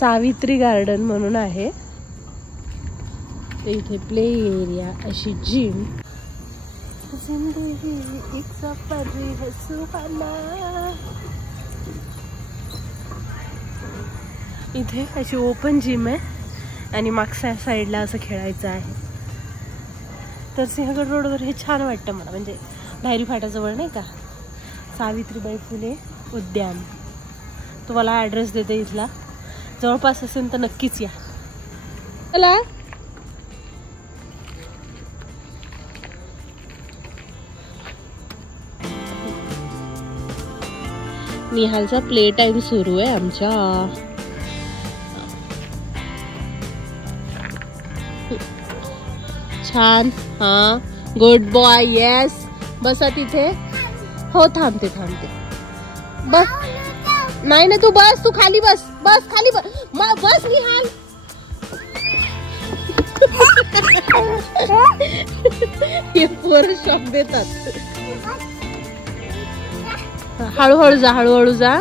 सावित्री गार्डन म्हणून आहे. इथे प्ले एरिया, अशी जिम. जिंदगी एक सफर है सुहाना. इथे अशी ओपन जिम आहे आणि मागच्या साईडला असं खेळायचं आहे. तर सिंहगड रोडवर हे छान वाटतं मला, म्हणजे डायरी फाट्याजवळ नाही का, सावित्रीबाई फुले उद्यान. तुम्हाला ॲड्रेस देते इथला, जवळपास असेल तर नक्कीच या. चला. निहालचा प्ले टाइम सुरू आहे आमच्या. छान. हा, गुड बॉय. येस. बसा तिथे. हो, थांबते थांबते. बस. नाही ना, तू बस, तू खाली बस. बस खाली बस. बस निहाल. हे पोरं शॉक देतात. हळूहळू जा, हळूहळू जा.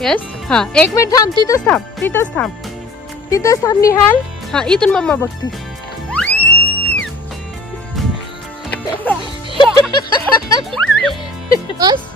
येस. हा, 1 मिनिट थांब. तिथंच थांब, तिथंच थांब, तिथंच थांब निहाल. हा, इथून मम्मा बघती. बस.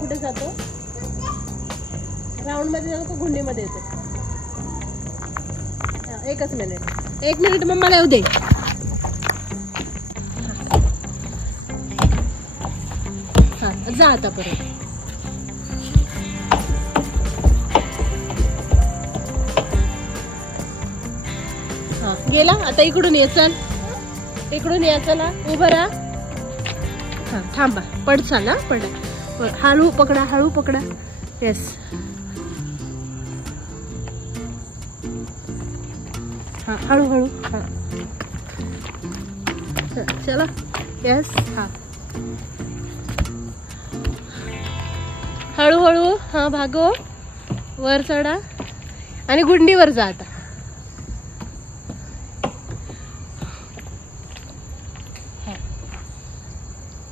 कुठे जातो? राऊंड मध्ये जातो, गुंडी मध्ये येतो. एकच मिनिट, 1 मिनिट मम्माला येऊ दे. हा, जा आता परत. हा, गेला. आता इकडून ये. चल, इकडून या. चला, उभं राहा. हा, थांबा. पडचाल ना, पडा. हळू पकडा, हळू पकडा. येस. हा, हळूहळू. हा, चला. येस. हा, हळूहळू. हा, भागो. वर चढा आणि गुंडीवर जा आता.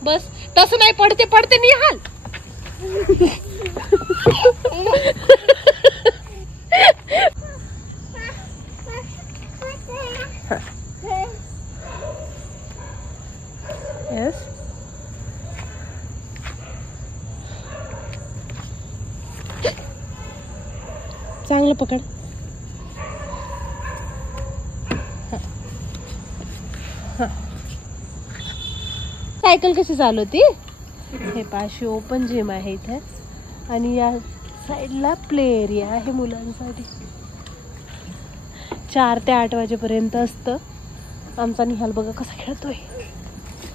बस. तसं नाही, पडते पडते निहाल. येस. चांगलं पकड. सायकल कशी चालवती? हे पाशी ओपन जिम आहे इथे आणि या साईडला प्ले एरिया आहे मुलांसाठी. 4 ते 8 वाजेपर्यंत असतं. आमचा निहाल बघा कसा खेळतोय.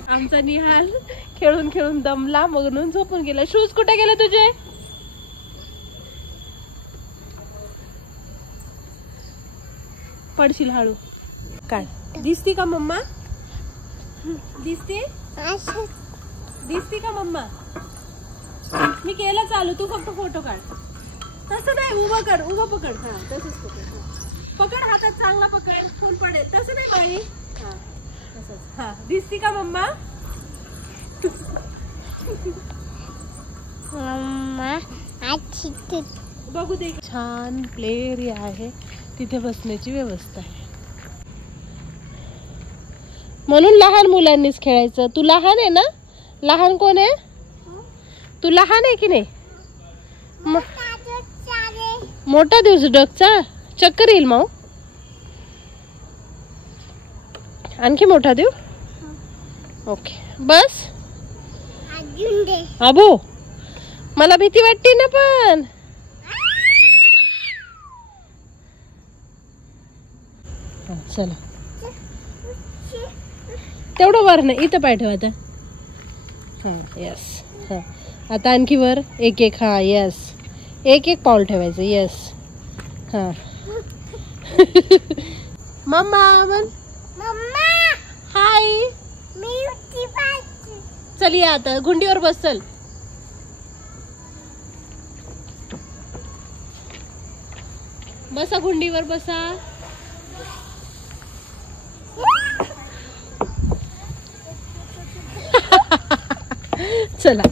आमचा निहाल खेळून खेळून दमला, म्हणून झोपून गेला. शूज कुठे गेले तुझे? पडशील, हळू काढ. दिसती का मम्मा? दिसती? दिसती का मम्मा? मी केलं चालू, तू फक्त फोटो काढ. तसं नाही, उभं कर, उभं पकड. हा, तसंच पकड. पकड हातात, चांगला पकड. फुल पडेल. तसं नाही बाई. हा, तसंच. हा, दिसती का मम्मा? मम्मा बघू दे. छान प्ले एरिया आहे, तिथे बसण्याची व्यवस्था आहे. म्हणून लहान मुलांनीच खेळायचं. तू लहान आहे ना? लहान कोण आहे? तू लहान आहे की नाही? मोठा दिवस डगचा चक्कर येईल मग. आणखी मोठा देऊ? ओके, बस. अबो, मला भीती वाटते ना. पण चला, तेवढं वर नाही, इथं पाय ठेवा आता. हा, यस. हा, आता आणखी वर. एक एक. हा, यस एक एक पाऊल ठेवायचं. येस. हा. मम्मा म्हण. हाय. चल ये आता गुंडीवर बस. चल बसा गुंडीवर बसा. चला